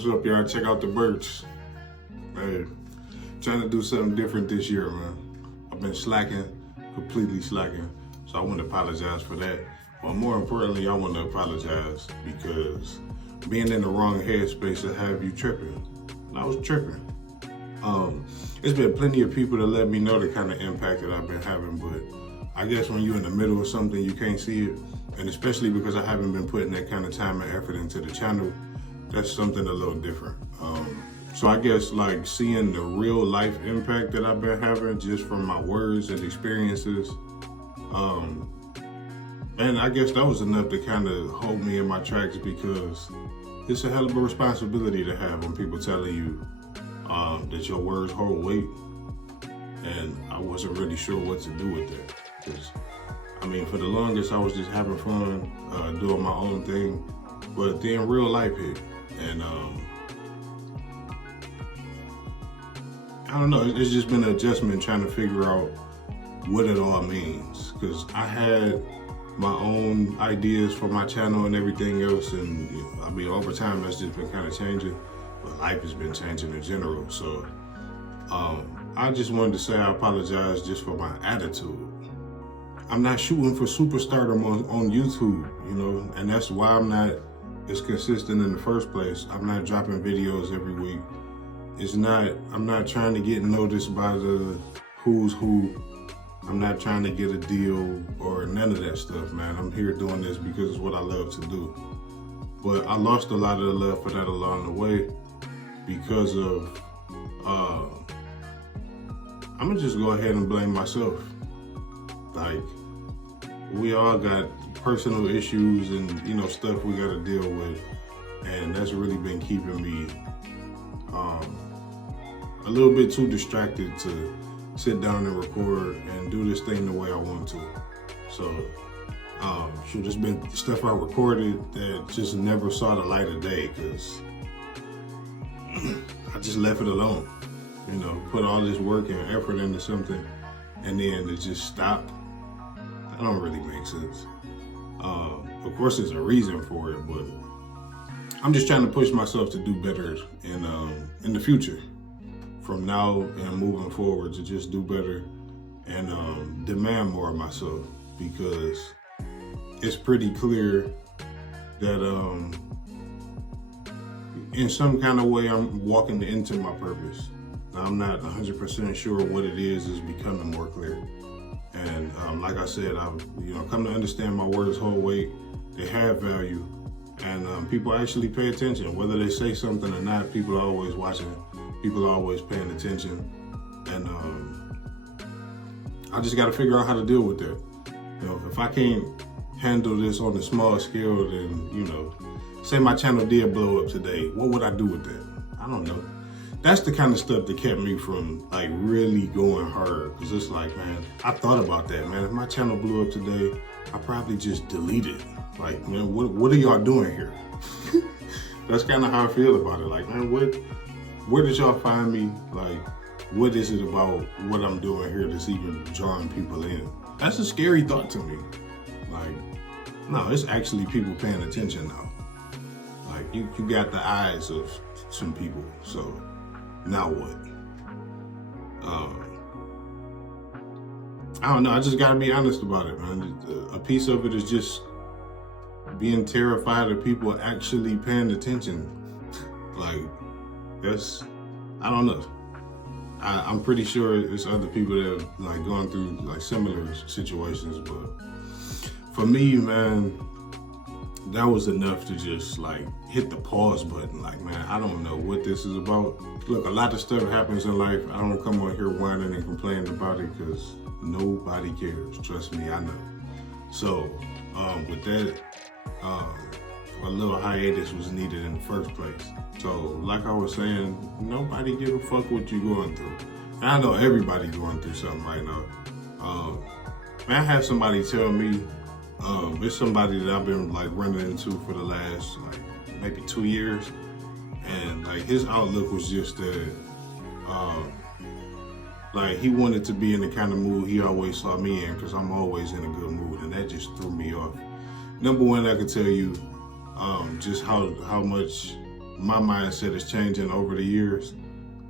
what's up, y'all? Check out the birds. Hey, trying to do something different this year, man. I've been slacking, completely slacking. So I want to apologize for that. But more importantly, I want to apologize because being in the wrong headspace will have you tripping. And I was tripping. It's been plenty of people that let me know the kind of impact that I've been having, but I guess when you're in the middle of something, you can't see it. And especially because I haven't been putting that kind of time and effort into the channel, that's something a little different. So I guess like seeing the real life impact that I've been having just from my words and experiences, and I guess that was enough to kind of hold me in my tracks, because it's a hell of a responsibility to have when people telling you that your words hold weight. And I wasn't really sure what to do with that. Because, I mean, for the longest, I was just having fun, doing my own thing. But then real life hit. And I don't know, it's just been an adjustment trying to figure out what it all means. Because I had my own ideas for my channel and everything else. And I mean, over time, that's just been kind of changing. But life has been changing in general. So I just wanted to say I apologize just for my attitude. I'm not shooting for superstardom on YouTube, you know, and that's why I'm not as consistent in the first place. I'm not dropping videos every week. I'm not trying to get noticed by the who's who. I'm not trying to get a deal or none of that stuff, man. I'm here doing this because it's what I love to do. But I lost a lot of the love for that along the way because of, I'm gonna just go ahead and blame myself. Like, we all got personal issues and, you know, stuff we gotta deal with. And that's really been keeping me a little bit too distracted to sit down and record and do this thing the way I want to. So, there's been stuff I recorded that just never saw the light of day because I just left it alone. You know, put all this work and effort into something and then it just stopped. That don't really make sense. Of course, there's a reason for it, but I'm just trying to push myself to do better in the future. From now and moving forward, to just do better and demand more of myself, because it's pretty clear that in some kind of way I'm walking into my purpose. Now, I'm not 100% sure what it is becoming more clear. And like I said, I've come to understand my words hold weight, they have value, and people actually pay attention. Whether they say something or not, people are always watching. People are always paying attention, and I just got to figure out how to deal with that. You know, if I can't handle this on a small scale, then, you know, say my channel did blow up today, what would I do with that? I don't know. That's the kind of stuff that kept me from like really going hard, because it's like, man, I thought about that, man. If my channel blew up today, I probably just delete it. Like, man, what are y'all doing here? That's kind of how I feel about it. Like, man, where did y'all find me? Like, what is it about what I'm doing here that's even drawing people in? That's a scary thought to me. Like, no, it's actually people paying attention now. Like, you got the eyes of some people, so now what? I don't know, I just gotta be honest about it, man. A piece of it is just being terrified of people actually paying attention. Like, I don't know. I'm pretty sure there's other people that have like gone through like similar situations, but for me, man, that was enough to just like hit the pause button. Like, man, I don't know what this is about. Look, a lot of stuff happens in life. I don't come on here whining and complaining about it because nobody cares. Trust me, I know. So with that, a little hiatus was needed in the first place. So like I was saying, nobody give a fuck what you going through. And I know everybody going through something right now. Man, I had somebody tell me, it's somebody that I've been like running into for the last like maybe 2 years. And like his outlook was just that, like he wanted to be in the kind of mood he always saw me in, because I'm always in a good mood, and that just threw me off. Number one, I could tell you just how much my mindset is changing over the years,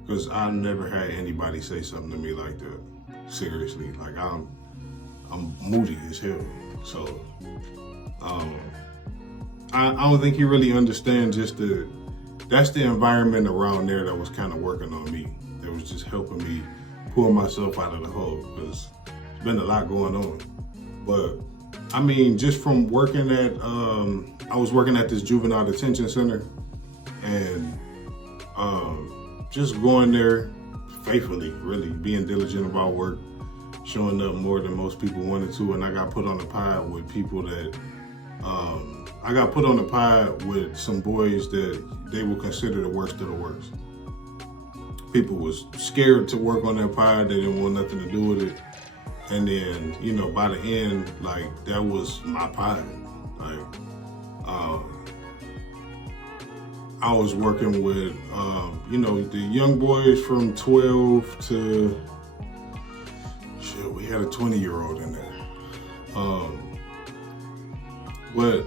because I never had anybody say something to me like that. Seriously, like I'm moody as hell. So I don't think he really understands just that's the environment around there that was kind of working on me. That was just helping me pull myself out of the hole, because there's been a lot going on. But I mean, just from working at, I was working at this juvenile detention center, and just going there faithfully, really being diligent about work, showing up more than most people wanted to. And I got put on the pod with people that, I got put on the pod with some boys that they would consider the worst of the worst. People was scared to work on their pod. They didn't want nothing to do with it. And then, you know, by the end, like, that was my pod. Like, I was working with, you know, the young boys from 12 to, shit, we had a 20-year-old in there. But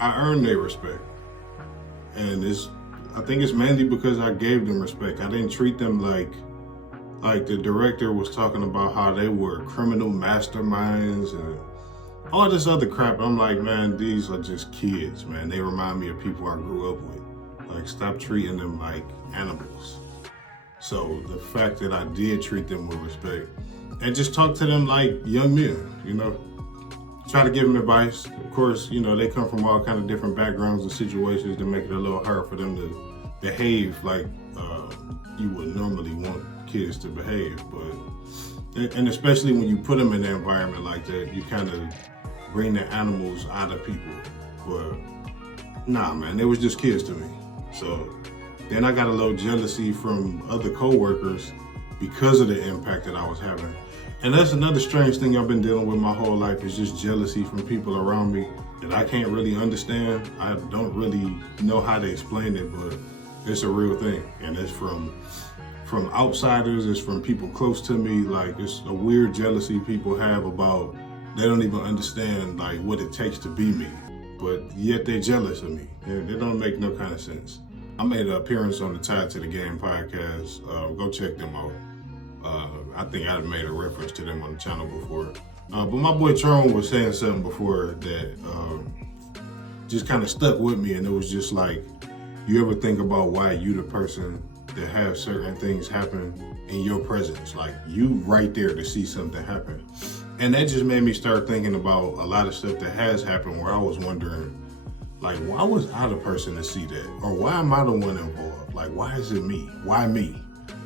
I earned their respect. And I think it's mainly because I gave them respect. I didn't treat them like the director was talking about how they were criminal masterminds and all this other crap. I'm like, man, these are just kids, man. They remind me of people I grew up with. Like, stop treating them like animals. So the fact that I did treat them with respect and just talk to them like young men, you know, try to give them advice. Of course, you know, they come from all kind of different backgrounds and situations that make it a little hard for them to behave like you would normally want kids to behave. But, and especially when you put them in an environment like that, you kind of bring the animals out of people. But nah, man, they was just kids to me. So then I got a little jealousy from other coworkers because of the impact that I was having. And that's another strange thing I've been dealing with my whole life, is just jealousy from people around me that I can't really understand. I don't really know how to explain it, but it's a real thing. And it's from outsiders, it's from people close to me. Like, it's a weird jealousy people have about, they don't even understand like what it takes to be me, but yet they're jealous of me. They don't make no kind of sense. I made an appearance on the Tied to the Game podcast. Go check them out. I think I've made a reference to them on the channel before. But my boy Tron was saying something before that just kind of stuck with me, and it was just like, you ever think about why you the person that have certain things happen in your presence? Like, you right there to see something happen. And that just made me start thinking about a lot of stuff that has happened, where I was wondering, like, why was I the person to see that? Or why am I the one involved? Like, why is it me? Why me?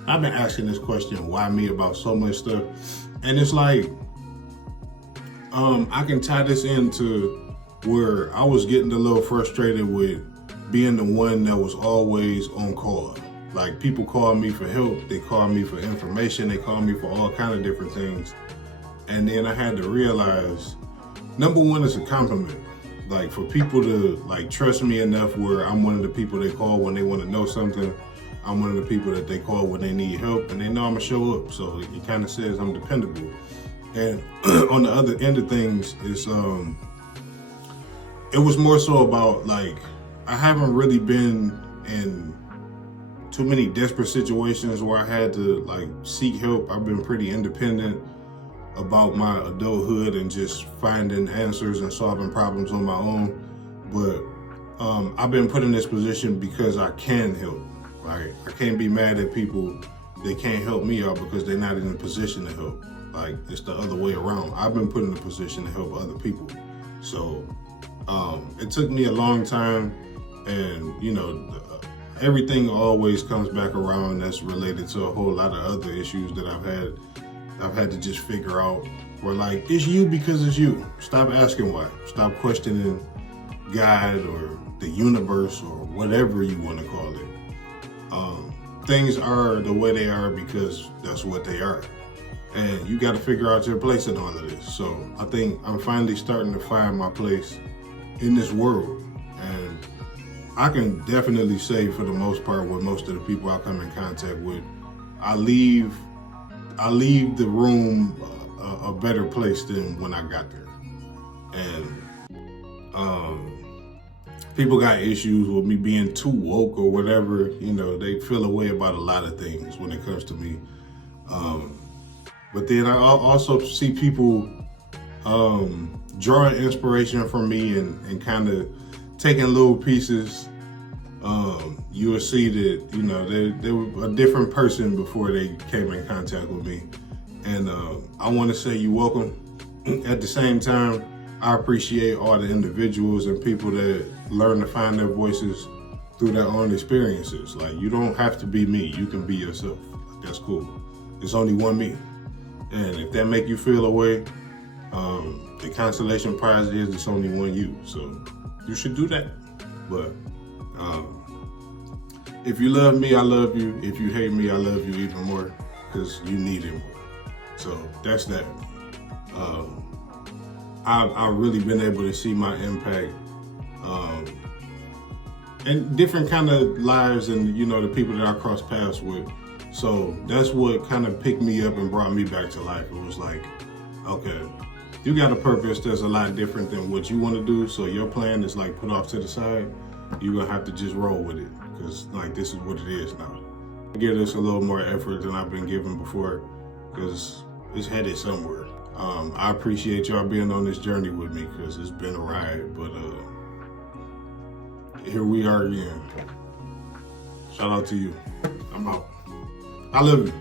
I've been asking this question, why me, about so much stuff. And it's like, I can tie this into where I was getting a little frustrated with being the one that was always on call. Like, people call me for help, they call me for information, they call me for all kind of different things. And then I had to realize, number one, it's a compliment. Like, for people to like trust me enough where I'm one of the people they call when they want to know something. I'm one of the people that they call when they need help, and they know I'm gonna show up. So it kind of says I'm dependable. And on the other end of things, it's it was more so about, like, I haven't really been in too many desperate situations where I had to like seek help. I've been pretty independent about my adulthood and just finding answers and solving problems on my own. But I've been put in this position because I can help. Like, I can't be mad at people. They can't help me out because they're not in a position to help. Like, it's the other way around. I've been put in a position to help other people. So it took me a long time, and you know, everything always comes back around that's related to a whole lot of other issues that I've had to just figure out. Or like, it's you because it's you. Stop asking why. Stop questioning God or the universe or whatever you want to call it. Things are the way they are because that's what they are. And you got to figure out your place in all of this. So I think I'm finally starting to find my place in this world. And I can definitely say, for the most part, with most of the people I come in contact with, I leave the room a better place than when I got there. And people got issues with me being too woke or whatever. You know, they feel a way about a lot of things when it comes to me. But then I also see people drawing inspiration from me and kind of taking little pieces. You will see that, you know, they were a different person before they came in contact with me. And I want to say you're welcome. At the same time, I appreciate all the individuals and people that learn to find their voices through their own experiences. Like, you don't have to be me. You can be yourself. That's cool. There's only one me. And if that make you feel a way, the consolation prize is it's only one you. So you should do that. But if you love me, I love you. If you hate me, I love you even more, because you need it more. So that's that. I've really been able to see my impact and different kind of lives and, you know, the people that I cross paths with. So that's what kind of picked me up and brought me back to life. It was like, okay, you got a purpose that's a lot different than what you want to do. So your plan is like put off to the side. You're going to have to just roll with it, because like this is what it is now. I give this a little more effort than I've been given before, because it's headed somewhere. I appreciate y'all being on this journey with me, because it's been a ride, but here we are again. Shout out to you. I'm out. I love you.